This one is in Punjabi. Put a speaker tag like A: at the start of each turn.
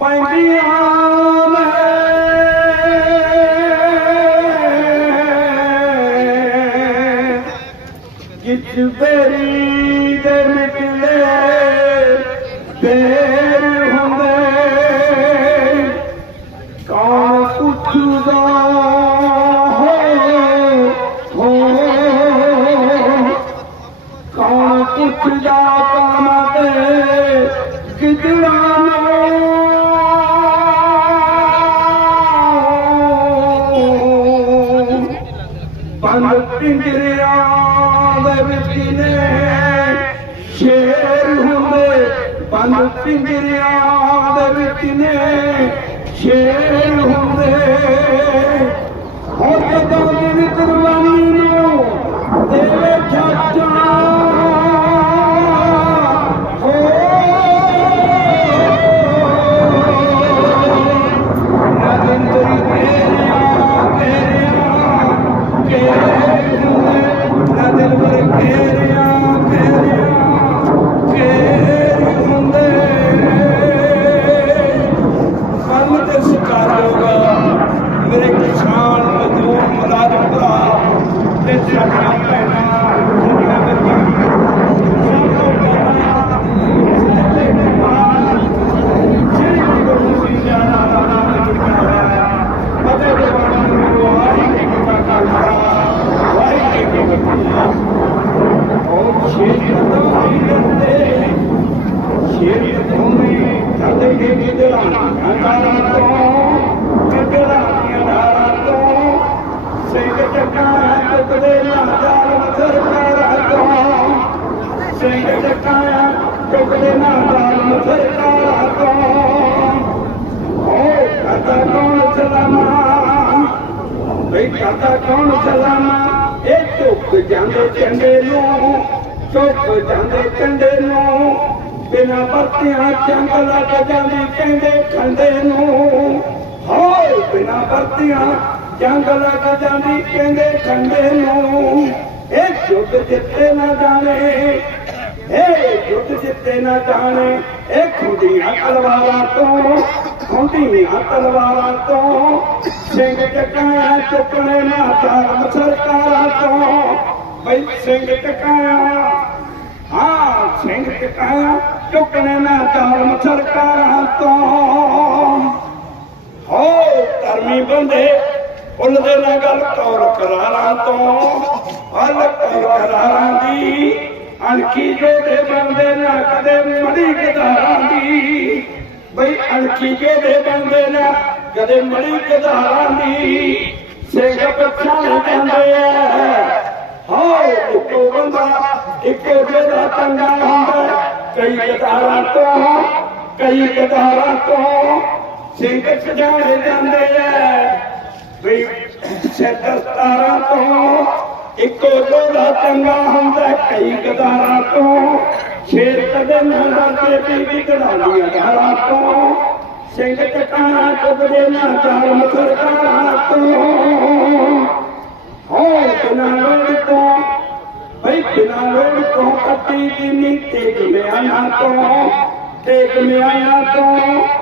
A: पंज किच भरी दर् खां पुछंदो ਬੰਦ ਪਿੰਜਰਿਆਂ ਦੇ ਵਿੱਚ ਨੇ ਸ਼ੇਰ ਹੁੰਦੇ ਬੰਦ ਪਿੰਜਰਿਆਂ ਦੇ ਵਿੱਚ ਨੇ ਸ਼ੇਰ ਹੁੰਦੇ। ਕਾਤਾ ਕੌਣ ਚਲਾਮਾ ਇਹ ਝੁਕ ਜਾਂਦੇ ਚੰਡੇ ਨੂੰ ਝੁਕ ਜਾਂਦੇ ਚੰਡੇ ਨੂੰ ਬਿਨਾ ਵਰਤਿਆਂ ਚੰਗ ਲੱਗ ਜਾਂਦੀ ਕਹਿੰਦੇ ਖੰਡੇ ਨੂੰ ਹੋਏ ਬਿਨਾ ਵਰਤਿਆਂ ਜੰਗ ਲੱਗ ਜਾਂਦੀ ਕਹਿੰਦੇ ਖੰਡੇ ਨੂੰ ਇਹ ਜੁਗ ਜਿੱਤੇ ਨਾ ਜਾਣੇ ਇਹ ਜੁਗ ਜਿੱਤੇ ਨਾ ਜਾਣੇ, ਇਹ ਖੁੰਡੀਆਂ ਤਲਵਾਰਾਂ ਤੋਂ, ਖੁੰਡੀਆਂ ਤਲਵਾਰਾਂ ਤੋਂ, ਸਿੰਘ ਟਕਾਇਆ ਚੁੱਕਣੇ ਨਾ ਧਰਮ ਸਰਕਾਰਾਂ ਤੋਂ। ਬਈ ਸਿੰਘ ਟਕਾਇਆ ਹਾਂ, ਸਿੰਘ ਟਕਾਇਆ ਚੁੱਕਣੇ ਨਾ ਧਰਮ ਸਰਕਾਰਾਂ ਤੋਂ। ਹੋ, ਧਰਮੀ ਬੰਦੇ ਉਲਦੇ ਨਾ ਗੱਲ ਕੌਰ ਕਰਾਰਾਂ ਤੋਂ। ਹਲ ਕੌਰ ਕਰਾਰਾਂ ਦੀ ਅਣਖੀ ਜੋ ਦੇ ਬੰਦੇ ਨਾ, ਕਦੇ ਮੜੀ ਗਦਾਰਾਂ ਦੀ। ਬਈ ਅਣਖੀ ਜੋ ਦੇ ਬੰਦੇ ਨਾ, ਕਦੇ ਮੜੀ ਗਦਾਰਾਂ ਦੀ। ਸਿੰਘ ਪਛਾਣ ਜਾਂਦੇ ਐ ਹੋ ਇੱਕੋ ਬੰਦਾ, ਇੱਕੋ ਜਿਹੜਾ ਤੰਗਾ ਹੁੰਦਾ। ਕਈ ਗਦਾਰਾਂ ਤੋਂ, ਕਈ ਗਦਾਰਾਂ ਤੋਂ ਸਿੰਘ ਸਜਾਏ ਜਾਂਦੇ ਐ ਵੀ ਦਸਤਾਰਾਂ ਤੋਂ ਇੱਕੋ ਜੋੜਾ ਚੰਗਾ ਹੁੰਦਾ ਕਈ ਗਦਾਰਾਂ ਤੋਂ। ਸ਼ੇਰ ਕਦੇ ਨਾ ਡਰਦੇ ਬੀਬੀ ਕਢਾਲੀਆਂ ਧਾਰਾਂ ਤੋਂ। ਸਿੰਘ ਟਕਾਣਾ ਚੁਗਦੇ ਨਾ ਚਾਰ ਸਰਕਾਰਾਂ ਤੋਂ। ਹੋ ਬਿਨਾ ਲੋੜ ਤੋਂ, ਬਈ ਬਿਨਾ ਲੋੜ ਤੋਂ ਕੱਟੀ ਦੀ ਨੀ ਮਿਆਨਾ ਤੋਂ ਤੇਗ ਮਿਆਨਾ ਤੋਂ।